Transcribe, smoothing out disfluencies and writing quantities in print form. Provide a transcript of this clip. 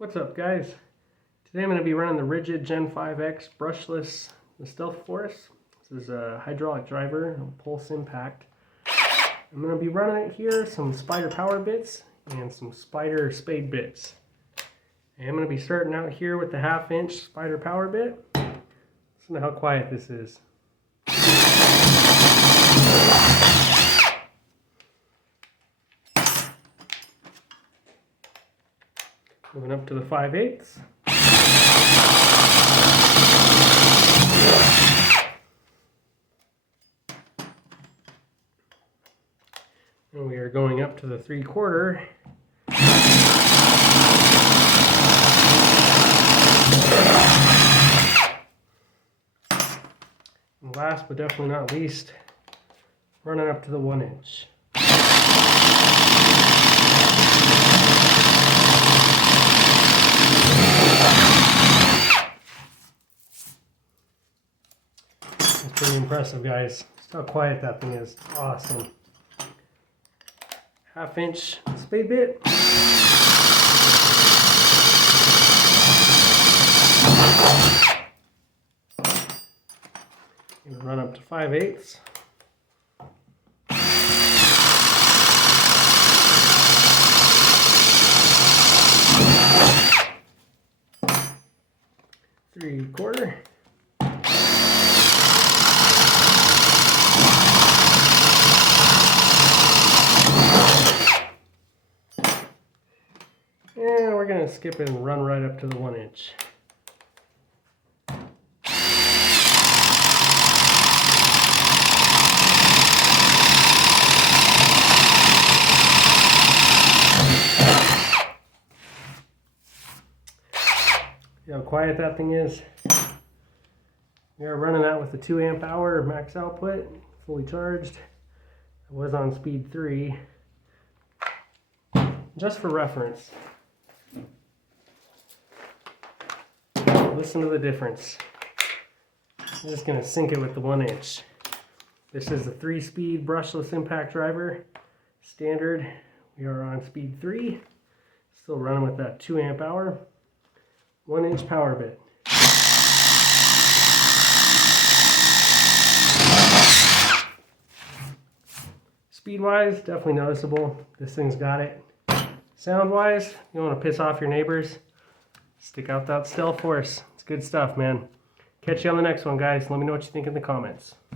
What's up, guys? Today I'm going to be running the Ridgid Gen 5X Brushless the Stealth Force. This is a hydraulic driver, a pulse impact. I'm going to be running it here, some Spyder Power bits and some Spyder spade bits. And I'm going to be starting out here with the 1/2 inch Spyder Power bit. Listen to how quiet this is. Moving up to the 5/8. And we are going up to the 3/4. And last but definitely not least, running up to the 1 inch. It's pretty impressive, guys. Just how quiet that thing is. Awesome. 1/2 inch spade bit. And run up to 5/8. Three-quarter. And we're going to skip it and run right up to the 1 inch. See how quiet that thing is? We are running that with the 2 amp hour max output, fully charged. I was on speed 3. Just for reference, listen to the difference. I'm just going to sync it with the 1 inch. This is the 3-speed brushless impact driver. Standard, we are on speed 3. Still running with that 2 amp hour, 1 inch power bit. Speed-wise, definitely noticeable. This thing's got it. Sound-wise, you don't want to piss off your neighbors, stick out that Stealth Force. It's good stuff, man. Catch you on the next one, guys. Let me know what you think in the comments.